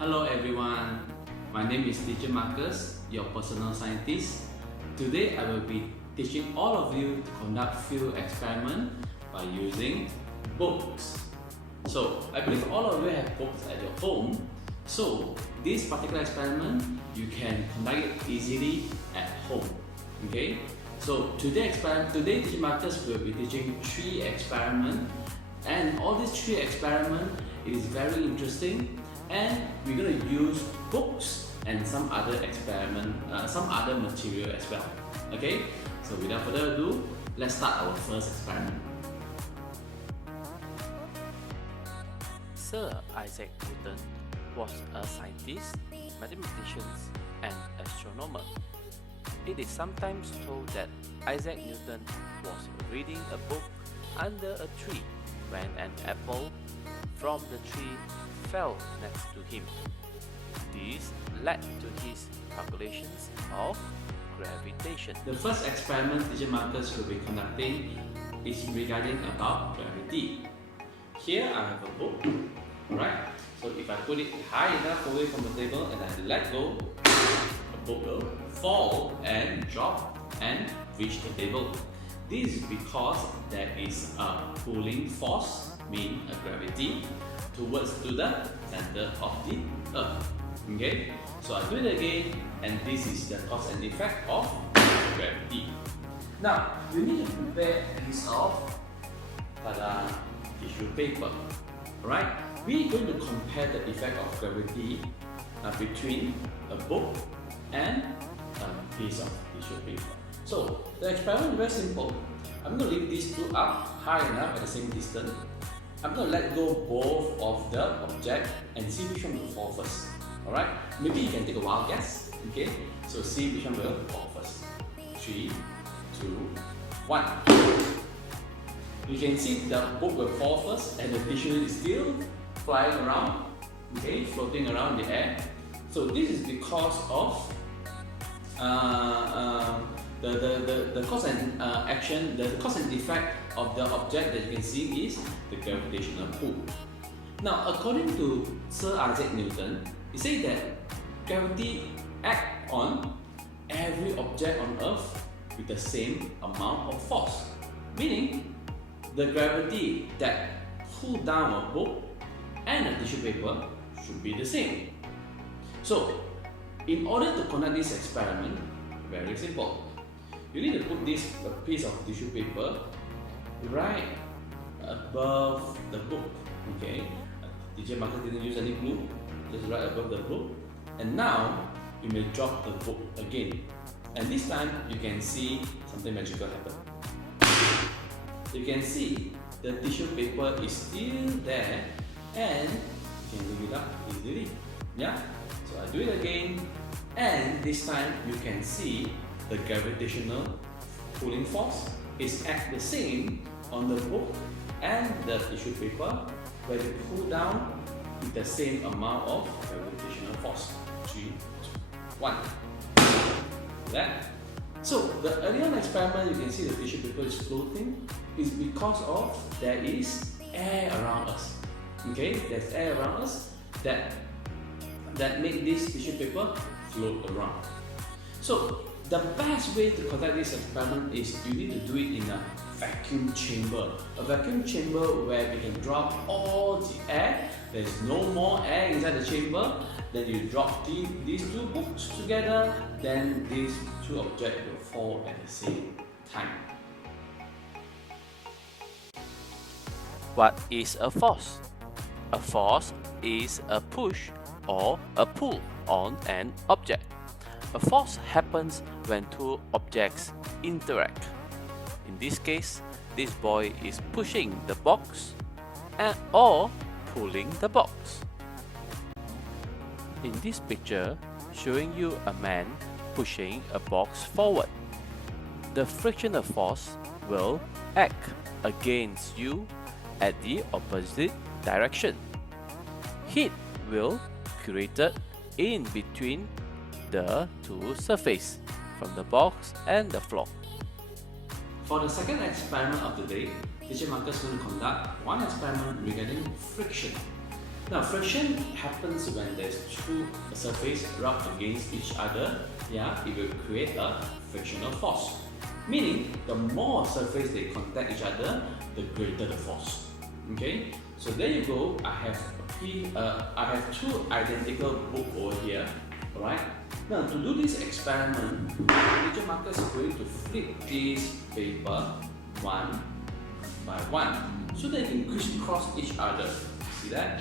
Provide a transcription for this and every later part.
Hello everyone, my name is Teacher Marcus, your personal scientist. Today I will be teaching all of you to conduct field experiment by using books. So I believe all of you have books at your home. So this particular experiment you can conduct it easily at home. Okay. So today Teacher Marcus will be teaching 3 experiments, and all these 3 experiments is very interesting. And we're going to use books and some other material as well. Okay, so without further ado, let's start our first experiment. Sir Isaac Newton was a scientist, mathematician, and astronomer. It is sometimes told that Isaac Newton was reading a book under a tree when an apple from the tree fell next to him. This led to his calculations of gravitation. The first experiment Teacher Marcus will be conducting is regarding about gravity. Here I have a book, alright? So if I put it high enough away from the table and I let go, the book will fall and drop and reach the table. This is because there is a pulling force, meaning a gravity, towards to the center of the earth. Okay, so I do it again, and this is the cause and effect of gravity. Now you need to prepare a piece of tissue paper. Alright, we're going to compare the effect of gravity between a book and a piece of tissue paper. So the experiment is very simple. I'm going to lift these two up high enough at the same distance. I'm going to let go both of the object and see which one will fall first. Alright, maybe you can take a wild guess. Okay, so see which one will fall first. 3, 2, 1. You can see the book will fall first and the tissue is still flying around, okay, floating around the air. So this is because of the cause and action, the cause and effect of the object that you can see is the gravitational pull. Now, according to Sir Isaac Newton, he said that gravity acts on every object on Earth with the same amount of force. Meaning, the gravity that pull down a book and a tissue paper should be the same. So, in order to conduct this experiment, very simple. You need to put this piece of tissue paper right above the book. Okay, Teacher Marcus didn't use any glue, just right above the book. And now you may drop the book again, and this time you can see something magical happen. You can see the tissue paper is still there, and you can lift it up easily. Yeah, so I do it again, and this time you can see the gravitational pulling force is at the same on the book and the tissue paper, where they pull down with the same amount of gravitational force. 3, 2, 1. That. So the earlier experiment, you can see the tissue paper is floating, is because of there is air around us. Okay, there's air around us that make this tissue paper float around. So the best way to conduct this experiment is you need to do it in a vacuum chamber. A vacuum chamber where we can drop all the air. There's no more air inside the chamber. Then you drop these two books together. Then these two objects will fall at the same time. What is a force? A force is a push or a pull on an object. A force happens when two objects interact. In this case, this boy is pushing the box or pulling the box. In this picture, showing you a man pushing a box forward. The frictional force will act against you at the opposite direction. Heat will created in between the two surfaces from the box and the floor. For the second experiment of the day, Teacher Marcus is going to conduct one experiment regarding friction. Now friction happens when there's two surfaces rub against each other. Yeah, it will create a frictional force. Meaning, the more surface they contact each other, the greater the force. Okay, so there you go. I have two identical books over here. Alright. Now to do this experiment, teacher Marcus is going to flip this paper one by one, so they can crisscross each other. See that?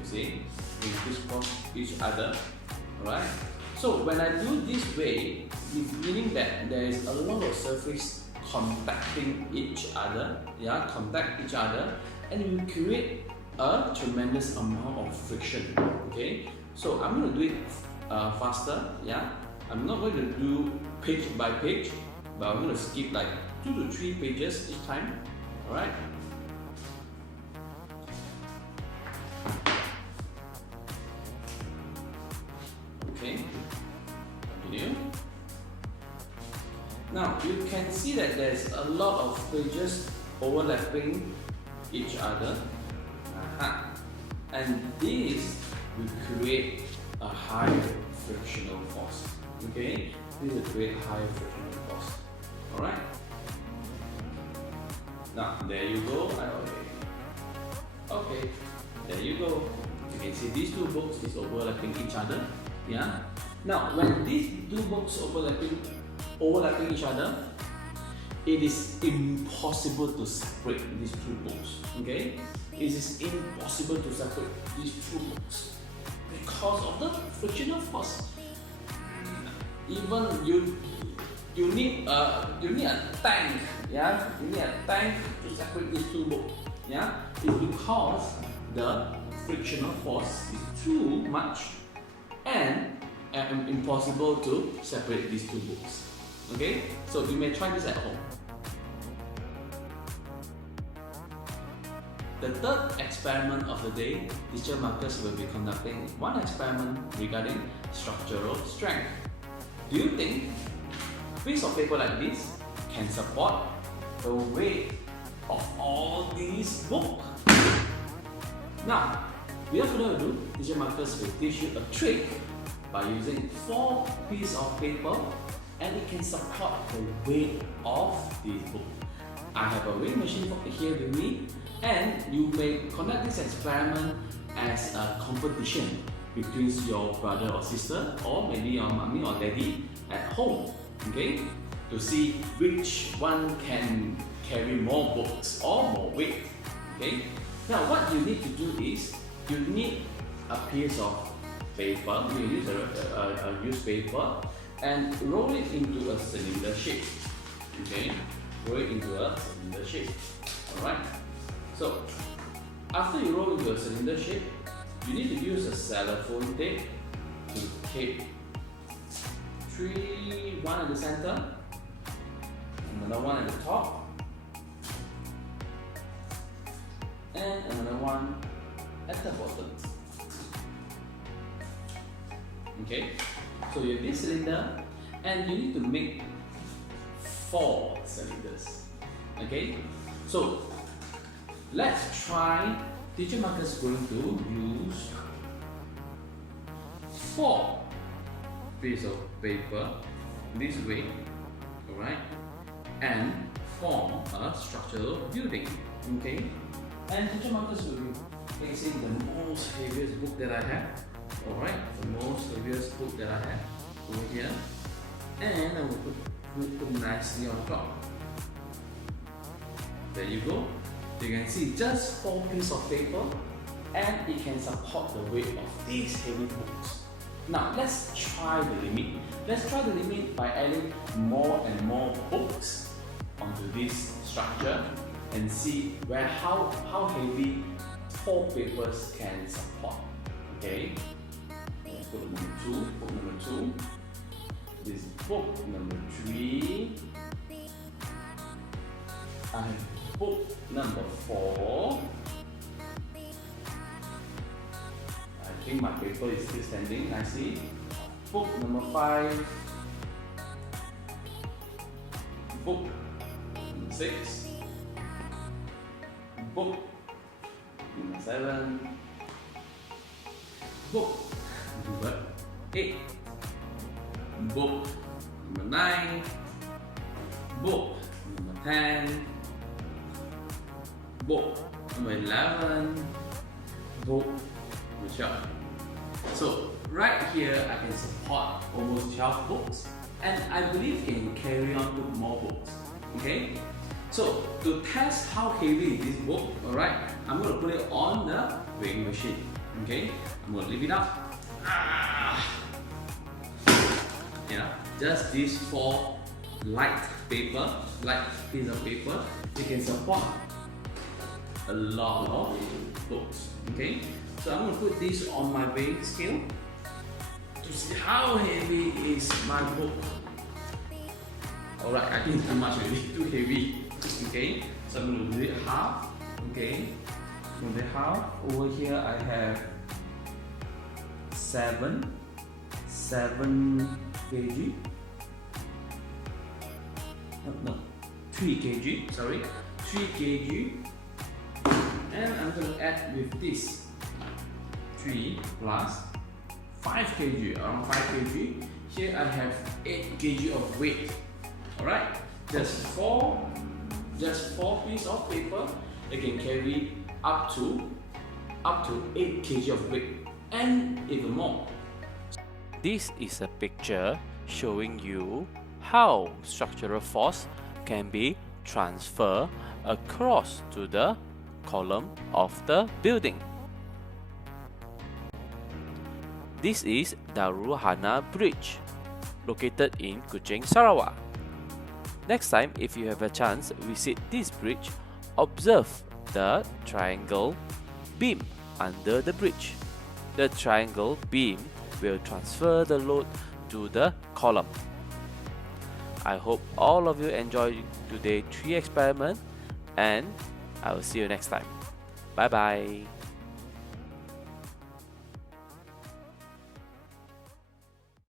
You see? They crisscross each other. Alright? So when I do this way, it's meaning that there is a lot of surface contacting each other. Yeah, contact each other, and it will create a tremendous amount of friction. Okay? So I'm going to do it faster. Yeah, I'm not going to do page by page, but I'm going to skip like 2 to 3 pages each time. Alright. Okay, continue. Now you can see that there's a lot of pages overlapping each other. And this will create a higher frictional force. Okay, this will create higher frictional force. Alright. Now there you go. Okay, there you go. You can see these two books is overlapping each other. Yeah. Now when these two books overlapping each other, it is impossible to separate these two books. Okay, it is impossible to separate these two books because of the frictional force. Even you need a tank. Yeah, you need a tank to separate these two books. Yeah, it's because the frictional force is too much and impossible to separate these two books. Okay, so you may try this at home. The third experiment of the day, teacher Marcus will be conducting one experiment regarding structural strength. Do you think a piece of paper like this can support the weight of all these books? Now, without further ado, teacher Marcus will teach you a trick by using 4 pieces of paper, and it can support the weight of these books. I have a weighing machine here with me, and you may conduct this experiment as a competition between your brother or sister, or maybe your mommy or daddy at home, okay, to see which one can carry more books or more weight. Okay, now what you need to do is you need a piece of paper. You use a used paper and roll it into a cylinder shape. Okay, roll it into a cylinder shape. Alright, so after you roll into a cylinder shape, you need to use a cellophane tape to tape one at the center, another one at the top, and another one at the bottom. Okay, so you have this cylinder, and you need to make 4 cylinders. Okay, so let's try. Teacher Marcus is going to use 4 pieces of paper this way, alright, and form a structural building. Okay, and teacher Marcus will be placing the most heaviest book that I have. Alright, the most heaviest book that I have over here, and I will put them nicely on top. There you go. You can see just 4 pieces of paper, and it can support the weight of these heavy books. Now let's try the limit. Let's try the limit by adding more and more books onto this structure and see how heavy 4 papers can support. Okay. Book number 2, this book number 3, and book number 4. I think my paper is still standing nicely. Book number 5, book number 6, book number 7, book number 8, book number 9, book number 10, book number 11, book number 12. So right here I can support almost 12 books, and I believe can carry on with more books. Okay, so to test how heavy is this book, alright, I'm going to put it on the weighing machine. Okay, I'm going to lift it up. Yeah, just these 4 light piece of paper, you can support a lot of books. Okay, so I'm going to put this on my weighing scale to see how heavy is my book. Alright, I think it's too much already, too heavy. Okay, so I'm going to do it half. Okay, from the half over here I have 7 kg. No, 3 kg. Sorry, 3 kg. And I'm going to add with this 3 plus 5 kg, around 5 kg. Here I have 8 kg of weight. Alright, just 4 pieces of paper, it can carry up to 8 kg of weight and even more. This is a picture showing you how structural force can be transferred across to the column of the building. This is Daruhana Bridge, located in Kuching, Sarawak. Next time, if you have a chance, visit this bridge, observe the triangle beam under the bridge. The triangle beam will transfer the load to the column. I hope all of you enjoyed today's 3 experiment, and I will see you next time. Bye bye.